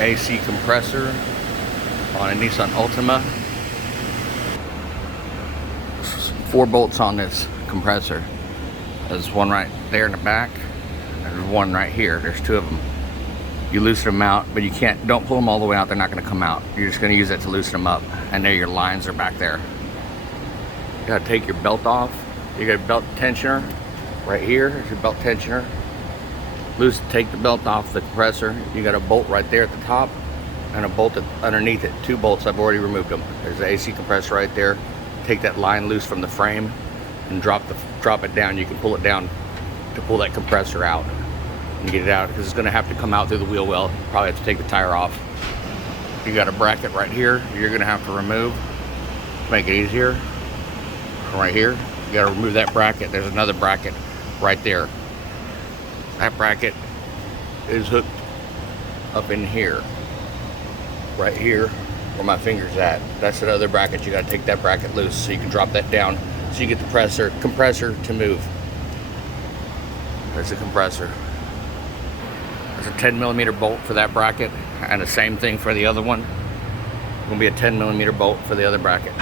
AC compressor on a Nissan Altima. 4 bolts on this compressor. There's one right there in the back. There's one right here. There's 2 of them. You loosen them out, but you don't pull them all the way out. They're not going to come out. You're just going to use it to loosen them up. And there your lines are back there. You got to take your belt off. You got a belt tensioner right here. There's your belt tensioner. Take the belt off the compressor. You got a bolt right there at the top and a bolt underneath it. 2 bolts. I've already removed them. There's the AC compressor right there. Take that line loose from the frame and drop it down. You can pull it down to pull that compressor out and get it out, because it's going to have to come out through the wheel well. You probably have to take the tire off. You got a bracket right here you're going to have to remove to make it easier. Right here, you got to remove that bracket. There's another bracket right there. That bracket is hooked up in here, right here where my finger's at. That's another bracket. You got to take that bracket loose so you can drop that down so you get the compressor to move. There's the compressor. There's a 10mm bolt for that bracket, and the same thing for the other one. It's going to be a 10mm bolt for the other bracket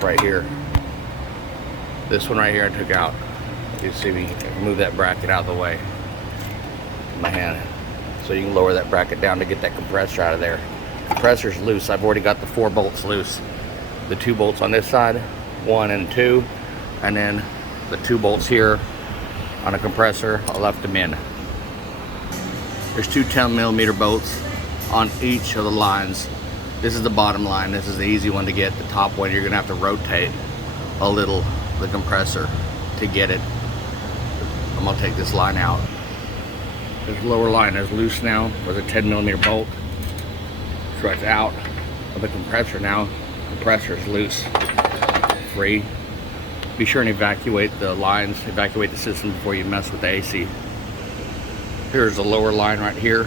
right here. This one right here I took out. You see me move that bracket out of the way with my hand, so you can lower that bracket down to get that compressor out of there. Compressor's loose. I've already got the 4 bolts loose. The 2 bolts on this side, 1 and 2, and then the 2 bolts here on a compressor, I left them in. There's 2 10mm bolts on each of the lines. This is the bottom line. This is the easy one to get. The top one, you're gonna have to rotate a little the compressor to get it. I'm gonna take this line out. This lower line is loose now with a 10mm bolt. So it's out of the compressor now. Compressor is loose, free. Be sure and evacuate the lines, evacuate the system before you mess with the AC. Here's the lower line right here.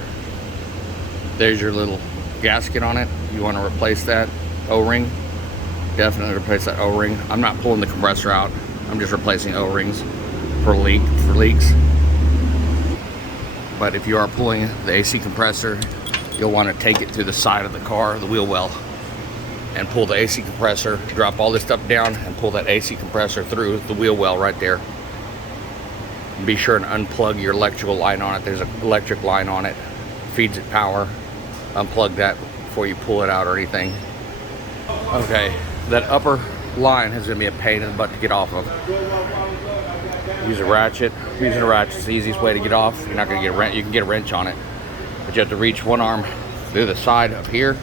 There's your little gasket on it. You want to replace that O-ring. Definitely replace that O-ring. I'm not pulling the compressor out. I'm just replacing O-rings for leaks. But if you are pulling the AC compressor, you'll want to take it to the side of the car, the wheel well, and pull the AC compressor, drop all this stuff down and pull that AC compressor through the wheel well right there. Be sure and unplug your electrical line on it. There's an electric line on it, feeds it power. Unplug that before you pull it out or anything. Okay, that upper line is going to be a pain in the butt to get off of. Use a ratchet. Using a ratchet is the easiest way to get off. You're not going to get a wrench. You can get a wrench on it, but you have to reach one arm through the side up here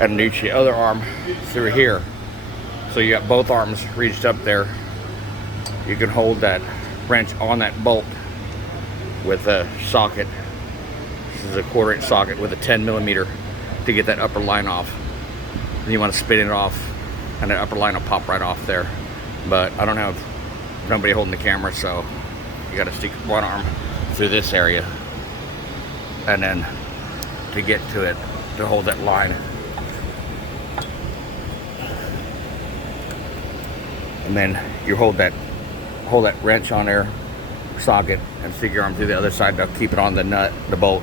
and reach the other arm through here. So you got both arms reached up there. You can hold that wrench on that bolt with a socket. This is a 1/4" socket with a 10mm to get that upper line off. Then you want to spin it off and that upper line will pop right off there. But I don't have nobody holding the camera, so you got to stick one arm through this area and then to get to it, to hold that line. And then you hold that wrench on there, socket, and stick your arm through the other side to keep it on the nut, the bolt,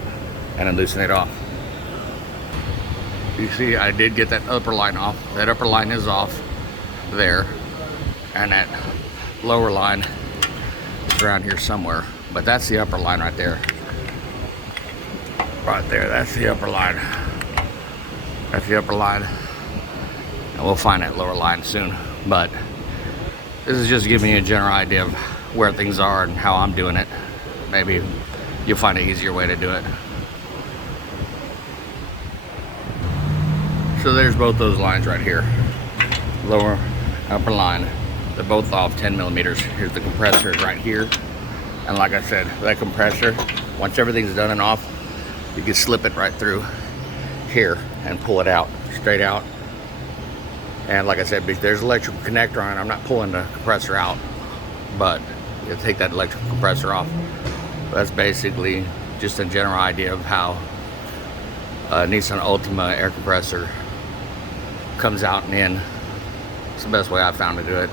and then loosen it off. You see, I did get that upper line off. That upper line is off there, and that lower line is around here somewhere. But that's the upper line right there. Right there, that's the upper line. That's the upper line. And we'll find that lower line soon. But this is just giving you a general idea of where things are and how I'm doing it. Maybe you'll find an easier way to do it. So there's both those lines right here. Lower, upper line. They're both off 10mm. Here's the compressor right here. And like I said, that compressor, once everything's done and off, you can slip it right through here and pull it out, straight out. And like I said, there's electrical connector on it. I'm not pulling the compressor out, but you take that electrical compressor off. That's basically just a general idea of how a Nissan Altima air compressor comes out and in. It's the best way I've found to do it.